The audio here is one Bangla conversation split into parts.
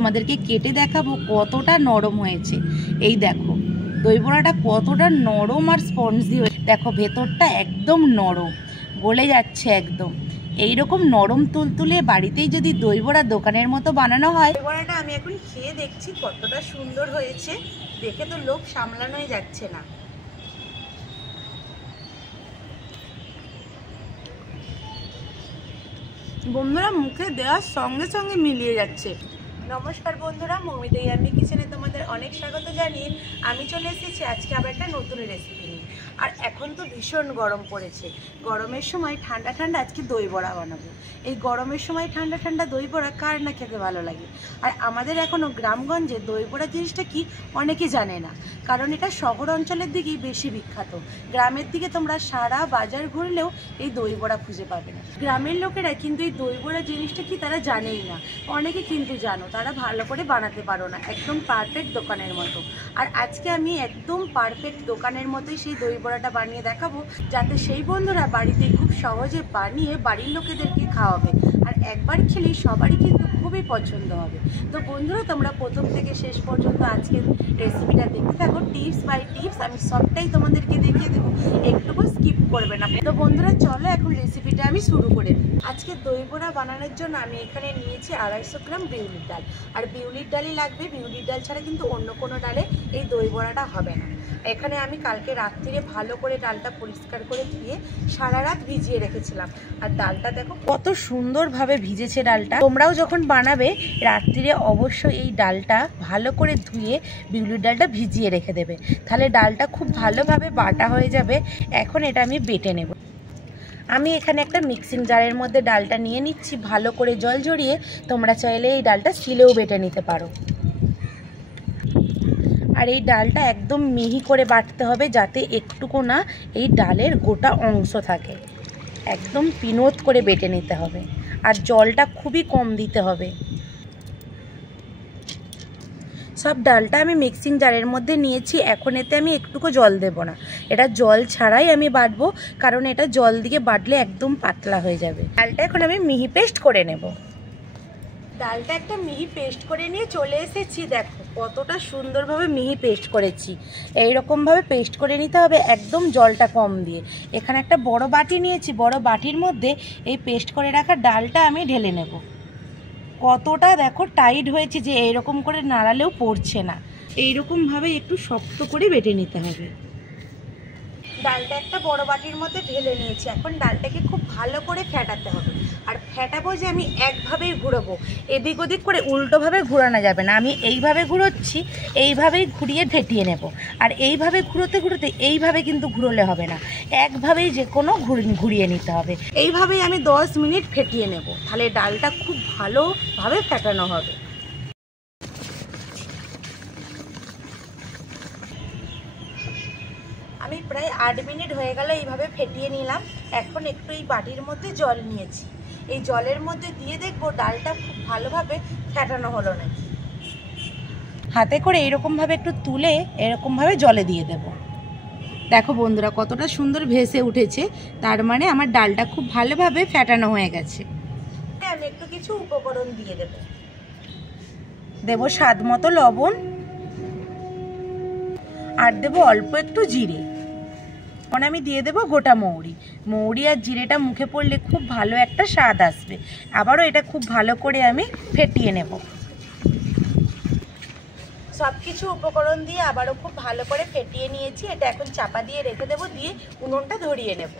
তোমাদেরকে কেটে দেখাবো কতটা নরম হয়েছে। এই দেখো দই বড়াটা কতটা নরম আর স্পঞ্জি হয়ে, দেখো ভেতরটা একদম নরম, গলে যাচ্ছে একদম। এইরকম নরম তুলতুলে বাড়িতেই যদি দই বড়া দোকানের মতো বানানো হয়। দই বড়াটা আমি এখন খেয়ে দেখছি কতটা সুন্দর হয়েছে, দেখে তো লোভ সামলানোই যাচ্ছে না। বন্ধুরা মুখে দেওয়ার সঙ্গে সঙ্গে মিলিয়ে যাচ্ছে। নমস্কার বন্ধুরা, মৌমিতা ইয়াম্মি কিচেনে তোমাদের অনেক স্বাগত জানিয়ে আমি চলে এসেছি আজকে আবার একটা নতুন রেসিপি নিয়ে। আর এখন তো ভীষণ গরম পড়েছে, গরমের সময় ঠান্ডা ঠান্ডা আজকে দই বড়া বানাবো। এই গরমের সময় ঠান্ডা ঠান্ডা দই বড়া কার না খেতে ভালো লাগে। আর আমাদের এখনও গ্রামগঞ্জে দই বড়া জিনিসটা কি অনেকে জানে না, কারণ এটা শহর অঞ্চলের দিকেই বেশি বিখ্যাত। গ্রামের দিকে তোমরা সারা বাজার ঘুরলেও এই দই বড়া খুঁজে পাবে না। গ্রামের লোকেরা কিন্তু এই দই বড়া জিনিসটা কি তারা জানেই না। অনেকে কিন্তু জানো, তারা ভালো করে বানাতে পারো না, একদম পারফেক্ট দোকানের মতো। আর আজকে আমি একদম পারফেক্ট দোকানের মতোই সেই দই বড়াটা বানিয়ে দেখাবো, যাতে সেই বন্ধুরা বাড়িতে খুব সহজে বানিয়ে বাড়ির লোকেদেরকে খাওয়াবে। আর একবার খেলেই সবারই কিন্তু খুবই পছন্দ হবে। তো বন্ধুরা তোমরা প্রথম থেকে শেষ পর্যন্ত আজকের রেসিপিটা দেখতে থাকো, টিপস বাই টিপস আমি সবটাই তোমাদেরকে দেখিয়ে দেবো, একটুকু স্কিপ করবে না। তো বন্ধুরা চলো এখন রেসিপিটা আমি শুরু করে দিই। আজকে দই বড়া বানানোর জন্য আমি এখানে নিয়েছি 250 গ্রাম বিউলির ডাল। আর বিউলির ডালই লাগবে, বিউলির ডাল ছাড়া কিন্তু অন্য কোনো ডালে এই দই বড়াটা হবে না। এখানে আমি কালকে রাত্রিরে ভালো করে ডালটা পরিষ্কার করে ধুয়ে সারা রাত ভিজিয়ে রেখেছিলাম। আর ডালটা দেখো কত সুন্দরভাবে ভিজেছে ডালটা। তোমরাও যখন বানাবে রাত্রিরে অবশ্যই এই ডালটা ভালো করে ধুয়ে বিউলির ডালটা ভিজিয়ে রেখে দেবে, তাহলে ডালটা খুব ভালোভাবে বাটা হয়ে যাবে। এখন এটা আমি বেটে নেব। আমি এখানে একটা মিক্সিং জারের মধ্যে ডালটা নিয়ে নিচ্ছি, ভালো করে জল ঝরিয়ে। তোমরা চাইলে এই ডালটা শিলেও বেটে নিতে পারো। আর এই ডালটা একদম মিহি করে বাটতে হবে, যাতে একটুকু না এই ডালের গোটা অংশ থাকে। একদম পিনোত করে বেটে নিতে হবে, আর জলটা খুবই কম দিতে হবে। সব ডালটা আমি মিক্সিং জারের মধ্যে নিয়েছি। এখন এতে আমি একটুকু জল দেব না, এটা জল ছাড়াই আমি বাটবো, কারণ এটা জল দিয়ে বাটলে একদম পাতলা হয়ে যাবে। ডালটা এখন আমি মিহি পেস্ট করে নেব। ডালটা একটা মিহি পেস্ট করে নিয়ে চলে এসেছি। দেখো কতটা সুন্দরভাবে মিহি পেস্ট করেছি। এইরকমভাবে পেস্ট করে নিতে হবে, একদম জলটা কম দিয়ে। এখানে একটা বড় বাটি নিয়েছি, বড় বাটির মধ্যে এই পেস্ট করে রাখা ডালটা আমি ঢেলে নেব। কতটা দেখো টাইট হয়েছে যে এইরকম করে নাড়ালেও পড়ছে না। এইরকমভাবে একটু শক্ত করে বেটে নিতে হবে। ডালটা একটা বড় বাটির মধ্যে ঢেলে নিয়েছি। এখন ডালটাকে খুব ভালো করে ফেটাতে হবে। আর ফেটাবো যে আমি একভাবেই ঘুরোবো, এদিক ওদিক করে উল্টোভাবে ঘুরানো যাবে না। আমি এইভাবে ঘুরোচ্ছি, এইভাবেই ঘুরিয়ে ফেটিয়ে নেব। আর এইভাবে ঘুরোতে ঘুরোতে এইভাবে কিন্তু ঘুরোলে হবে না, একভাবেই যে কোনো ঘুরিয়ে নিতে হবে। এইভাবেই আমি 10 মিনিট ফেটিয়ে নেব, তাহলে ডালটা খুব ভালোভাবে ফেটানো হবে। আমি প্রায় 8 মিনিট হয়ে গেল এইভাবে ফেটিয়ে নিলাম। এখন একটু এই বাটির মধ্যে জল নিয়েছি, এই জলের মধ্যে দিয়ে দেখবো ডালটা খুব ভালোভাবে ফেটানো হলো নাকি। হাতে করে এরকমভাবে একটু তুলে এরকমভাবে জলে দিয়ে দেব। দেখো বন্ধুরা কতটা সুন্দর ভেসে উঠেছে, তার মানে আমার ডালটা খুব ভালোভাবে ফেটানো হয়ে গেছে। আমি একটু কিছু উপকরণ দিয়ে দেব স্বাদ মতো লবণ, আর দেবো অল্প একটু জিরে। এখন আমি দিয়ে দেবো গোটা মৌরি আর জিরেটা মুখে পড়লে খুব ভালো একটা স্বাদ আসবে। আবারও এটা খুব ভালো করে আমি ফেটিয়ে নেব। সব কিছু উপকরণ দিয়ে আবারও খুব ভালো করে ফেটিয়ে নিয়েছি। এটা এখন চাপা দিয়ে রেখে দেবো, দিয়ে উনুনটা ধরিয়ে নেব।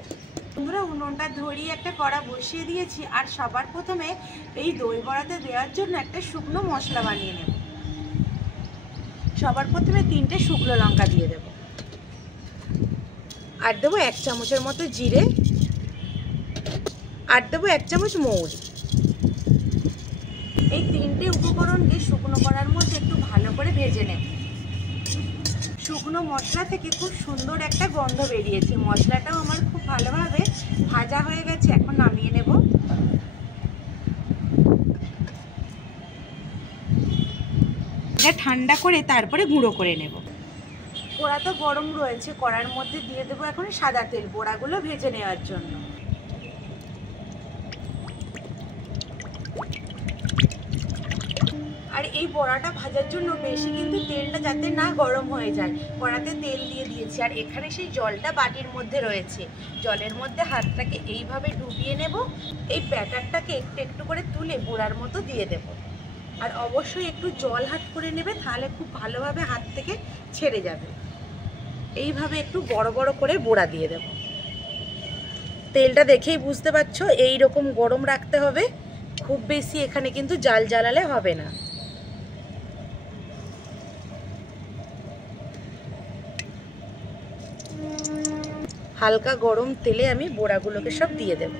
বন্ধুরা উনুনটা ধরিয়ে একটা কড়া বসিয়ে দিয়েছি। আর সবার প্রথমে এই দই বড়াতে দেওয়ার জন্য একটা শুকনো মশলা বানিয়ে নেব। সবার প্রথমে 3টে শুকনো লঙ্কা দিয়ে দেব, আর দেবো 1 চামচের মতো জিরে, আর দেবো 1 চামচ মৌরি। এই 3টে উপকরণকে শুকনো করার মধ্যে একটু ভালো করে ভেজে নেব। শুকনো মশলা থেকে খুব সুন্দর একটা গন্ধ বেরিয়েছে, মশলাটাও আমার খুব ভালোভাবে ভাজা হয়ে গেছে। এখন নামিয়ে নেব। এটা ঠান্ডা করে তারপরে গুঁড়ো করে নেব। কড়া তো গরম রয়েছে, কড়ার মধ্যে দিয়ে দেবো এখন সাদা তেল বড়াগুলো ভেজে নেওয়ার জন্য। আর এই বড়াটা ভাজার জন্য বেশি কিন্তু তেলটা যাতে না গরম হয়ে যায়, কড়াতে তেল দিয়ে দিয়েছি। আর এখানে সেই জলটা বাটির মধ্যে রয়েছে, জলের মধ্যে হাতটাকে এইভাবে ডুবিয়ে নেব। এই ব্যাটারটাকে একটু একটু করে তুলে বড়ার মতো দিয়ে দেব। আর অবশ্যই একটু জল হাত করে নেবে, তাহলে খুব ভালোভাবে হাত থেকে ছেড়ে যাবে। এইভাবে একটু বড় বড় করে বড়া দিয়ে দেব। তেলটা দেখেই বুঝতে পারছো এই রকম গরম রাখতে হবে, খুব বেশি এখানে কিন্তু জাল জ্বালালে হবে না। হালকা গরম তেলে আমি বড়াগুলোকে সব দিয়ে দেব।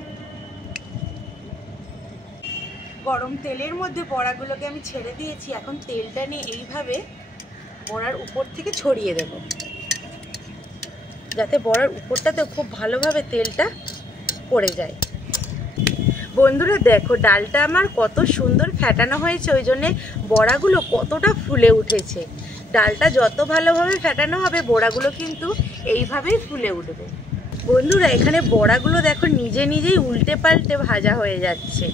গরম তেলের মধ্যে বড়াগুলোকে আমি ছেড়ে দিয়েছি। এখন তেলটা নিয়ে এইভাবে বড়ার উপর থেকে ছড়িয়ে দেব, যাতে বড়ার উপরটাতে খুব ভালোভাবে তেলটা পড়ে যায়। বন্ধুরা দেখো ডালটা আমার কত সুন্দর ফেটানো হয়েছে, ওই জন্যে বড়াগুলো কতটা ফুলে উঠেছে। ডালটা যত ভালোভাবে ফেটানো হবে বড়াগুলো কিন্তু এইভাবেই ফুলে উঠবে। বন্ধুরা এখানে বড়াগুলো দেখো নিজে নিজেই উল্টে পাল্টে ভাজা হয়ে যাচ্ছে,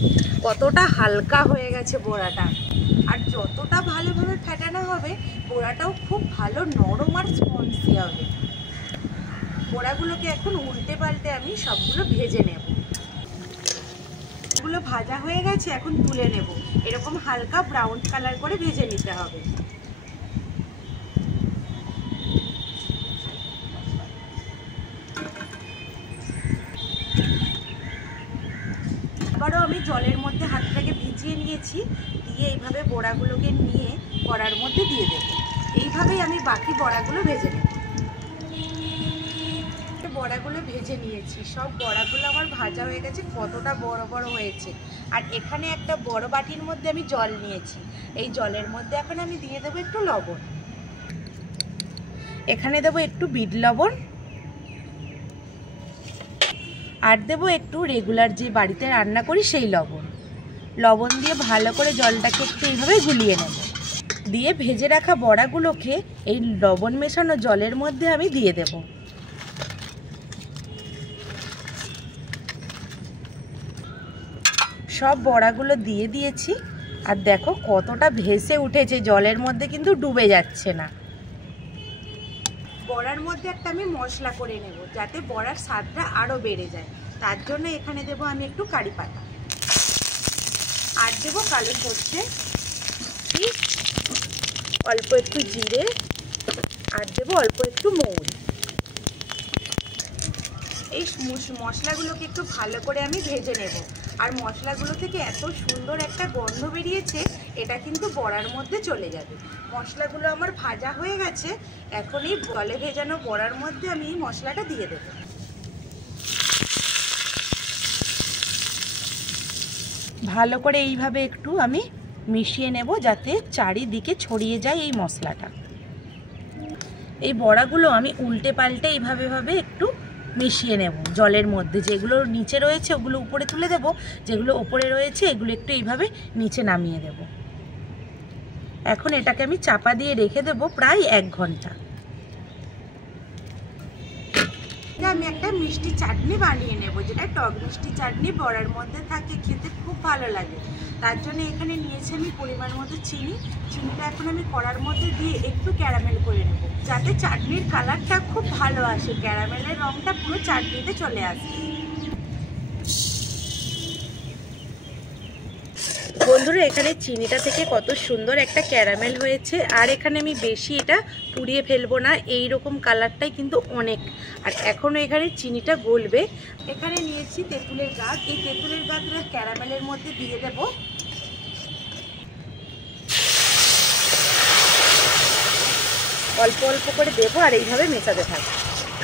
কতটা হালকা হয়ে গেছে বড়াটা। আর যতটা ভালোভাবে ফেটানো হবে বড়াটাও খুব ভালো নরম আর স্পঞ্জি হবে। বড়াগুলোকে এখন উল্টে পাল্টে আমি সবগুলো ভেজে নেব। এগুলো ভাজা হয়ে গেছে, এখন তুলে নেব। এরকম হালকা ব্রাউন কালার করে ভেজে নিতে হবে। আবারও আমি জলের মধ্যে হাতটাকে ভিজিয়ে নিয়েছি, দিয়ে এইভাবে বড়াগুলোকে নিয়ে কড়ার মধ্যে দিয়ে দেব। এইভাবেই আমি বাকি বড়াগুলো ভেজে নেব। বড়াগুলো ভেজে নিয়েছি, সব বড়াগুলো আমার ভাজা হয়ে গেছে, কতটা বড় বড় হয়েছে। আর এখানে একটা বড় বাটির মধ্যে আমি জল নিয়েছি, এই জলের মধ্যে এখন আমি দিয়ে দেবো একটু লবণ। এখানে দেবো একটু বিট লবণ, আর দেবো একটু রেগুলার যে বাড়িতে রান্না করি সেই লবণ। লবণ দিয়ে ভালো করে জলটাকে একটু এইভাবে গুলিয়ে নেব। দিয়ে ভেজে রাখা বড়াগুলোকে এই লবণ মেশানো জলের মধ্যে আমি দিয়ে দেব। সব বড়াগুলো দিয়ে দিয়েছি, আর দেখো কতটা ভেসে উঠেছে, জলের মধ্যে কিন্তু ডুবে যাচ্ছে না। বড়ার মধ্যে একটা আমি মশলা করে নেব, যাতে বড়ার স্বাদটা আরও বেড়ে যায়। তার জন্য এখানে দেবো আমি একটু কারি পাতা, আর দেবো কালো সর্ষে, অল্প একটু জিরে, আর দেবো অল্প একটু মৌরি। এই মশলাগুলোকে একটু ভালো করে আমি ভেজে নেব। আর মশলাগুলো থেকে এত সুন্দর একটা গন্ধ বেরিয়েছে, এটা কিন্তু বড়ার মধ্যে চলে যাবে। মশলাগুলো আমার ভাজা হয়ে গেছে, এখন এই জলে ভেজানো বড়ার মধ্যে আমি এই মশলাটা দিয়ে দেব। ভালো করে এইভাবে একটু আমি মিশিয়ে নেব, যাতে চারিদিকে ছড়িয়ে যায় এই মশলাটা। এই বড়াগুলো আমি উল্টে পাল্টে এইভাবে একটু মিশিয়ে নেব জলের মধ্যে। যেগুলো নিচে রয়েছে ওগুলো উপরে তুলে দেব, যেগুলো ওপরে রয়েছে এগুলো একটু এইভাবে নিচে নামিয়ে দেব। এখন এটাকে আমি চাপা দিয়ে রেখে দেব প্রায় 1 ঘন্টা। আমি একটা মিষ্টি চাটনি বানিয়ে নেব, যেটা টক মিষ্টি চাটনি বড়ার মধ্যে থাকে, খেতে খুব ভালো লাগে। তার জন্য এখানে নিয়েছি আমি পরিমাণ মতো চিনি। চিনিটা এখন আমি কড়ার মধ্যে দিয়ে একটু ক্যারামেল করে নেব, যাতে চাটনির কালারটা খুব ভালো আসে, ক্যারামেলের রঙটা পুরো চাটনিতে চলে আসে। বন্ধুরা এখানে চিনিটা থেকে কত সুন্দর একটা ক্যারামেল হয়েছে। আর এখানে আমি বেশি এটা পুড়িয়ে ফেলবো না, এই রকম কালারটাই কিন্তু অনেক। আর এখনও এখানে চিনিটা গলবে। এখানে নিয়েছি তেঁতুলের গাছ, এই তেঁতুলের গাছটা ক্যারামেলের মধ্যে দিয়ে দেব। অল্প অল্প করে দেবো আর এইভাবে মেশাতে থাকবো।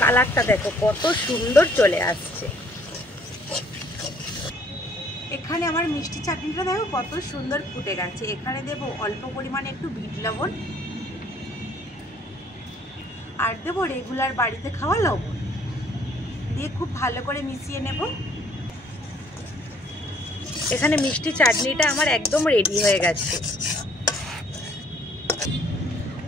কালারটা দেখো কত সুন্দর চলে আসছে। এখানে আমার মিষ্টি চাটনিটা দেখো কত সুন্দর ফুটে গেছে। এখানে দেবো অল্প পরিমাণে একটু বিট লবণ, আর দেবো রেগুলার বাড়িতে খাওয়া লবণ, দিয়ে খুব ভালো করে মিশিয়ে নেব। এখানে মিষ্টি চাটনিটা আমার একদম রেডি হয়ে গেছে।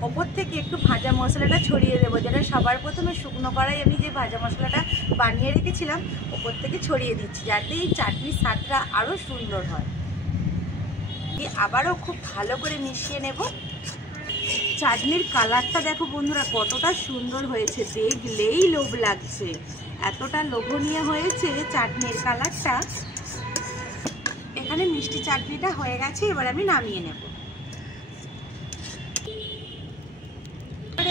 ওপর থেকে একটু ভাজা মশলাটা ছড়িয়ে দেবো, যেটা সবার প্রথমে শুকনো কড়াই আমি যে ভাজা মশলাটা বানিয়ে রেখেছিলাম ওপর থেকে ছড়িয়ে দিচ্ছি, যাতে এই চাটনির স্বাদটা আরও সুন্দর হয়। আবারও খুব ভালো করে মিশিয়ে নেব। চাটনির কালারটা দেখো বন্ধুরা কতটা সুন্দর হয়েছে, দেখলেই লোভ লাগছে, এতটা লোভনীয় হয়েছে চাটনির কালারটা। এখানে মিষ্টি চাটনিটা হয়ে গেছে, এবার আমি নামিয়ে নেব।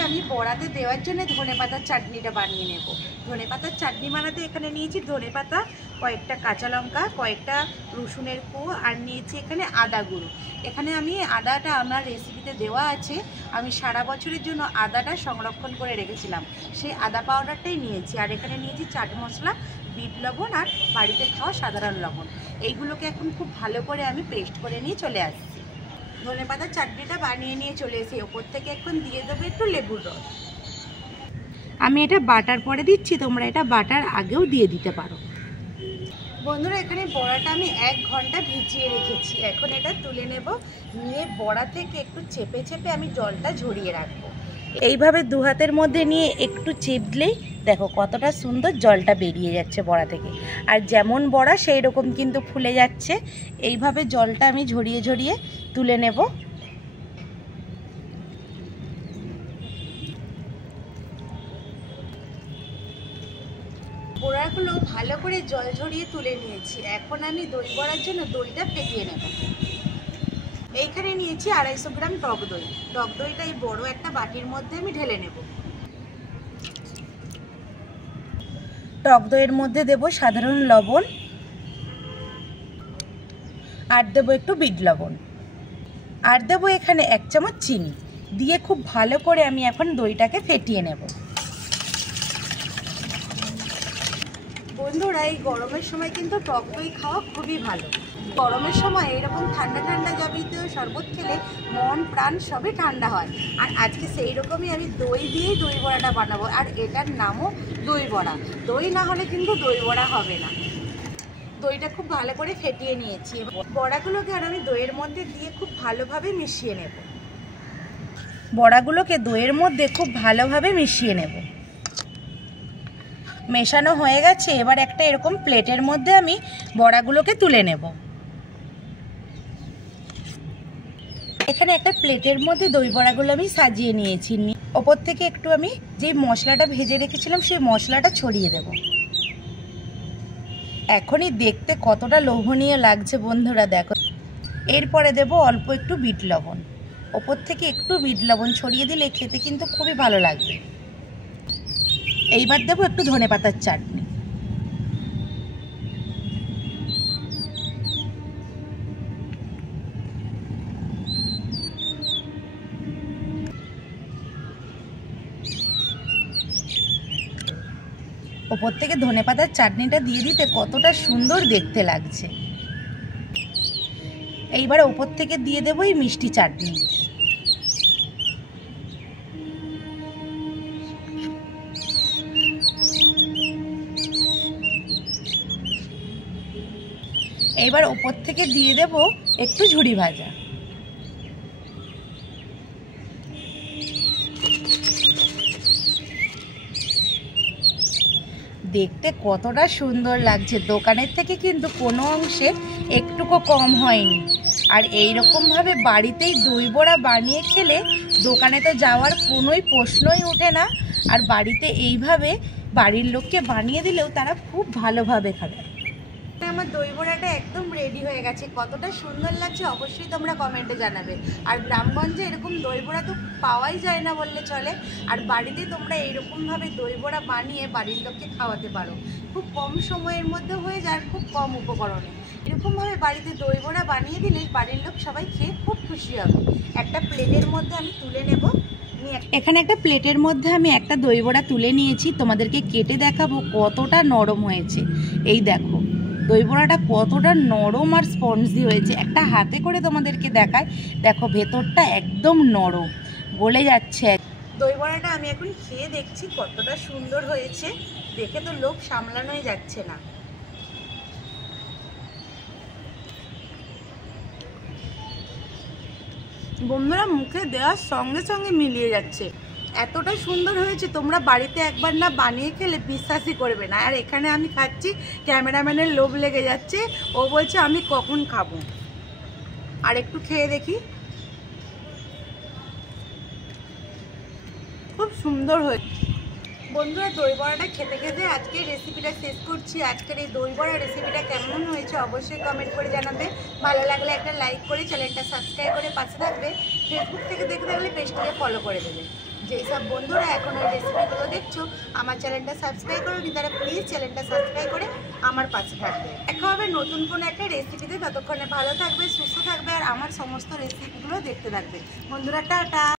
আমি বড়াতে দেওয়ার জন্য ধনেপাতার চাটনিটা বানিয়ে নেব। ধনেপাতার চাটনি বানাতে এখানে নিয়েছি ধনেপাতা, কয়েকটা কাঁচা লঙ্কা, কয়েকটা রসুনের কোয়া, আর নিয়েছি এখানে আদা গুঁড়ো। এখানে আমি আদাটা আমার রেসিপিতে দেওয়া আছে, আমি সারা বছরের জন্য আদাটা সংরক্ষণ করে রেখেছিলাম, সেই আদা পাউডারটাই নিয়েছি। আর এখানে নিয়েছি চাট মশলা, বিট লবণ আর বাড়িতে খাওয়া সাধারণ লবণ। এইগুলোকে এখন খুব ভালো করে আমি পেস্ট করে নিয়ে চলে আসছি। ধনেপাতার চাটনিটা বানিয়ে নিয়ে চলে এসে ওপর থেকে এখন দিয়ে দেবো একটু লেবুর রস। আমি এটা বাটার পরে দিচ্ছি, তোমরা এটা বাটার আগেও দিয়ে দিতে পারো। বন্ধুরা এখানে বড়াটা আমি 1 ঘন্টা ভিজিয়ে রেখেছি, এখন এটা তুলে নেব। নিয়ে বড়া থেকে একটু চেপে চেপে আমি জলটা ঝরিয়ে রাখবো। এইভাবে দু হাতের মধ্যে নিয়ে একটু চেপলেই দেখো কতটা সুন্দর জলটা বেরিয়ে যাচ্ছে বড়া থেকে। আর যেমন বড়া সেই রকম কিন্তু ফুলে যাচ্ছে। এইভাবে জলটা আমি ঝরিয়ে ঝরিয়ে তুলে নেব। বড়াগুলো ভালো করে জল ঝরিয়ে তুলে নিয়েছি। এখন আমি দই বড়ার জন্য দইটা ফেটিয়ে নেব। এইখানে নিয়েছি 250 গ্রাম টক দই। টক দইটা এই বড় একটা বাটির মধ্যে আমি ঢেলে নেব। টক দইয়ের মধ্যে দেব সাধারণ লবণ, আর দেবো একটু বিট লবণ, আর দেবো এখানে 1 চামচ চিনি। দিয়ে খুব ভালো করে আমি এখন দইটাকে ফেটিয়ে নেব। বন্ধুরা এই গরমের সময় কিন্তু টক দই খাওয়া খুবই ভালো। গরমের সময় এরকম ঠান্ডা ঠান্ডা যাবতীয় শরবত খেলে মন প্রাণ সবই ঠান্ডা হয়। আর আজকে সেই রকমই আমি দই দিয়েই দই বড়াটা বানাবো, আর এটার নামও দই বড়া। দই না হলে কিন্তু দই বড়া হবে না। দইটা খুব ভালো করে ফেটিয়ে নিয়েছি। বড়াগুলোকে আর আমি দইয়ের মধ্যে দিয়ে খুব ভালোভাবে মিশিয়ে নেব। বড়াগুলোকে দইয়ের মধ্যে খুব ভালোভাবে মিশিয়ে নেব। মেশানো হয়ে গেছে, এবার একটা এরকম প্লেটের মধ্যে আমি বড়াগুলোকে তুলে নেব। এখানে একটা প্লেটের মধ্যে দই বড়াগুলো আমি সাজিয়ে নিয়েছি। ওপর থেকে একটু আমি যে মশলাটা ভেজে রেখেছিলাম সেই মশলাটা ছড়িয়ে দেব। এখনই দেখতে কতটা লোভনীয় লাগছে বন্ধুরা, দেখো। এরপরে দেব অল্প একটু বিট লবণ। ওপর থেকে একটু বিট লবণ ছড়িয়ে দিলে খেতে কিন্তু খুবই ভালো লাগবে। এইবার দেবো একটু ধনেপাতার চাটনি। ওপর থেকে ধনেপাতার চাটনিটা দিয়ে দিতে কতটা সুন্দর দেখতে লাগছে। এইবার ওপর থেকে দিয়ে দেবো এই মিষ্টি চাটনি। এইবার ওপর থেকে দিয়ে দেব একটু ঝুরি ভাজা। দেখতে কতটা সুন্দর লাগছে, দোকানের থেকে কিন্তু কোনো অংশে একটুকু কম হয়নি। আর এই রকমভাবে বাড়িতেই দই বড়া বানিয়ে খেলে দোকানে তো যাওয়ার কোনোই প্রশ্নই ওঠে না। আর বাড়িতে এইভাবে বাড়ির লোককে বানিয়ে দিলেও তারা খুব ভালোভাবে খাবে। আমার দই বড়াটা একদম রেডি হয়ে গেছে। কতটা সুন্দর লাগছে অবশ্যই তোমরা কমেন্টে জানাবে। আর গ্রামগঞ্জে এরকম দই বড়া তো পাওয়াই যায় না বললে চলে। আর বাড়িতে তোমরা এইরকমভাবে দই বড়া বানিয়ে বাড়ির লোককে খাওয়াতে পারো। খুব কম সময়ের মধ্যে হয়ে যায়, খুব কম উপকরণে। এরকমভাবে বাড়িতে দই বড়া বানিয়ে দিলে বাড়ির লোক সবাই খেয়ে খুব খুশি হবে। একটা প্লেটের মধ্যে আমি তুলে নেব। এখানে একটা প্লেটের মধ্যে আমি একটা দই বড়া তুলে নিয়েছি, তোমাদেরকে কেটে দেখাবো কতটা নরম হয়েছে। এই দেখো দই বড়াটা কতটা নরম আর স্পঞ্জি হয়েছে। একটা হাতে করে তোমাদেরকে দেখায়, দেখো ভেতরটা একদম নরম, গলে যাচ্ছে। দই বড়াটা আমি এখন খেয়ে দেখছি কতটা সুন্দর হয়েছে, দেখে তো লোভ সামলানোই যাচ্ছে না। বন্ধুরা মুখে দেওয়ার সঙ্গে সঙ্গে মিলিয়ে যাচ্ছে, এতটা সুন্দর হয়েছে। তোমরা বাড়িতে একবার না বানিয়ে খেলে বিশ্বাসই করবে না। আর এখানে আমি খাচ্ছি, ক্যামেরাম্যানের লোভ লেগে যাচ্ছে, ও বলছে আমি কখন খাবো। আর একটু খেয়ে দেখি। খুব সুন্দর হয়েছে বন্ধুরা। দই বড়াটা খেতে খেতে আজকের রেসিপিটা শেষ করছি। আজকের এই দই বড়া রেসিপিটা কেমন হয়েছে অবশ্যই কমেন্ট করে জানাবে। ভালো লাগলে একটা লাইক করে চ্যানেলটা সাবস্ক্রাইব করে পাশে থাকবে। ফেসবুক থেকে দেখতে থাকলে পেজটাকে ফলো করে দেবে। যেসব বন্ধুরা এখন ওই রেসিপিগুলো দেখছো আমার চ্যানেলটা সাবস্ক্রাইব করোনি, তারা প্লিজ চ্যানেলটা সাবস্ক্রাইব করে আমার পাশে থাকবে। দেখা হবে নতুন কোনো একটা রেসিপিতে। ততক্ষণে ভালো থাকবে, সুস্থ থাকবে, আর আমার সমস্ত রেসিপিগুলো দেখতে থাকবে বন্ধুরা। টাটা।